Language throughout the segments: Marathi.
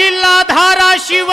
जिल्हा धाराशिव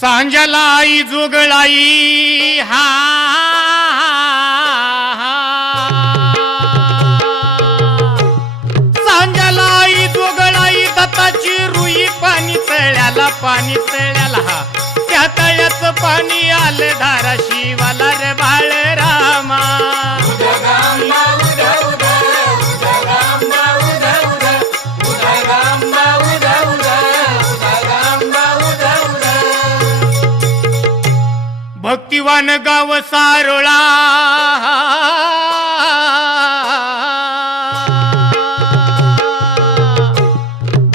सांजला आई जोगळाई हा सांजला आई जोगळाई दत्ताची रुई पाणी तळ्याला पाणी तळ्याला हा. त्या तळ्याचं पाणी आलं धाराशिवाला रे बाळ. भक्तिवान गाव सारोळा.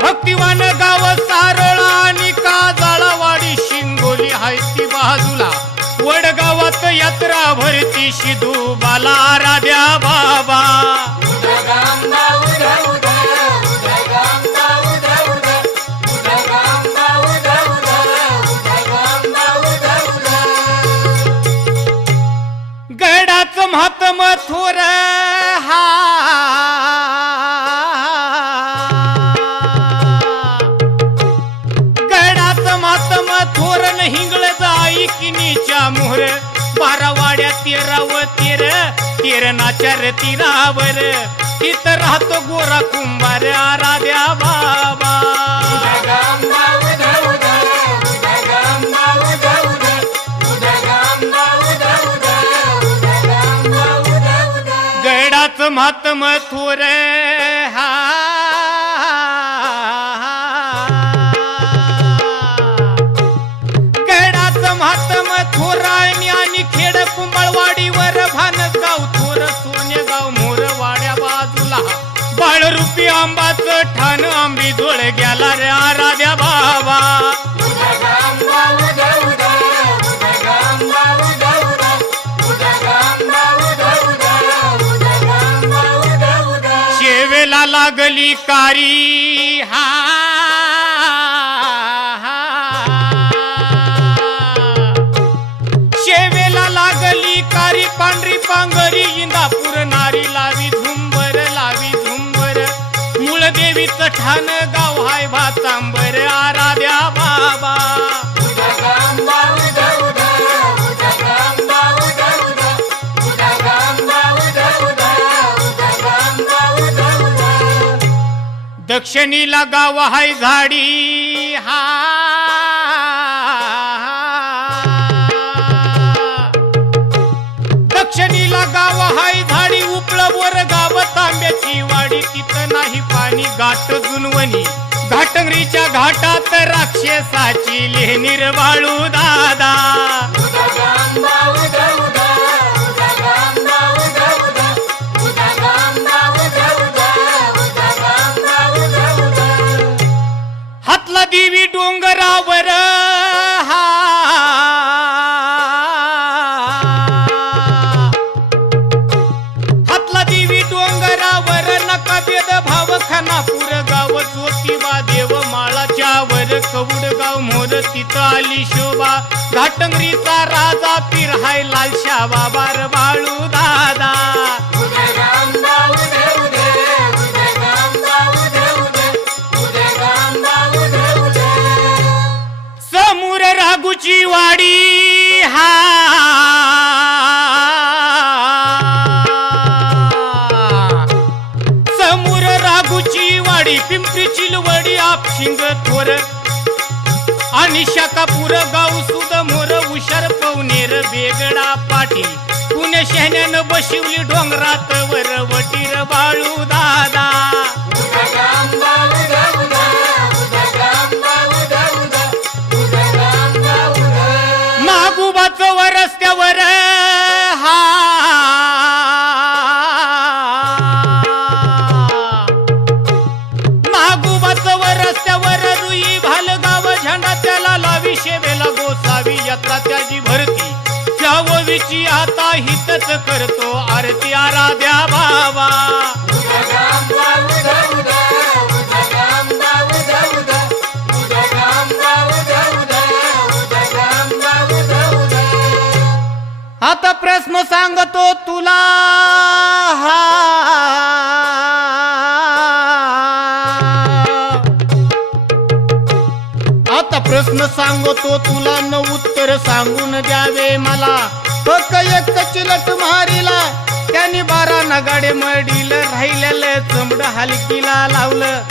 भक्तिवान गाव सारोळा आणि काजळवाडी शिंगोली हाय ती बाजूला. वडगावात यात्रा भरती शिदू बाला राध्या महात्म थोर हा. गडाचं महात्म थोर न हिंगळ जाई किनीच्या मोहर. बारावाड्या तेराव तेर तेरनाच्या तीरावर तिथं राहतो गोरा कुंभार आराध्या बाबा. महात्म थोर हा. गडाचं महात्म थोराणी आणि खेड कुंबळवाडीवर भान गाव थोर सोनेगाव मोरवाड्या बाजूला. बाळरूपी आंबाचं ठाण आंबी जोळ गेला रे आराध्या बाबा. शेवेला लागली कारी. हा शेवेला लागली कारी पांढरी पांगरी इंदापूर नारी लावी झुंबर लावी झुंबर मूळ देवीचं ठाण गाव हाय भातांबर आराध्या दक्षिणीला गाव हाय झाडी. हा. दक्षिणीला गाव हाय झाडी उपळवर गाव तांब्याची वाडी. तिथं नाही पाणी घाट जुनवणी. घाटंगरीच्या घाटात राक्षसाची लेहनीर वाळू दादा. भाव खानापूर गाव ज्योतिबा देव माळाच्या वर कवड गाव मोर तिथं आली शोभा. घाटंगरीचा राजा पीर हाय लालशा बाबार बाळू दादा. समोर राघूची वाडी मोर पवनेर बेगडा पाटी. पुणे शहण्यानं बशिवली डोंगरात वरवटीर बाळू दादा. तुझी आता हितच करतो. आरती आराध्या बाबा आता प्रश्न सांगतो तुला. आता प्रश्न सांगतो तुला. न उत्तर सांगून द्यावे मला. फक्त एक चिलट मारीला. त्याने बारा नगाडे मडील राहिलेलं चमड हलकीला लावलं.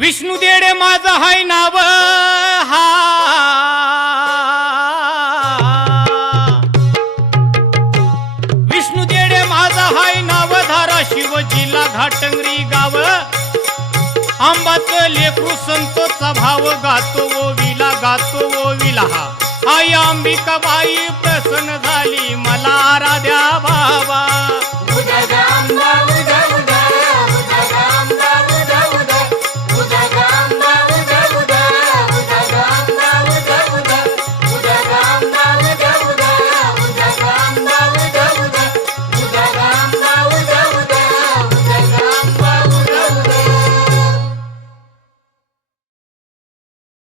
विष्णू देडे माझं हाय नाव. शिवजीला घाटंगरी गाव. आंबाच लेकरू संतोचा भाव गातो ओविला विला गातो ओविला विला हा. आई अंबिका बाई प्रसन्न झाली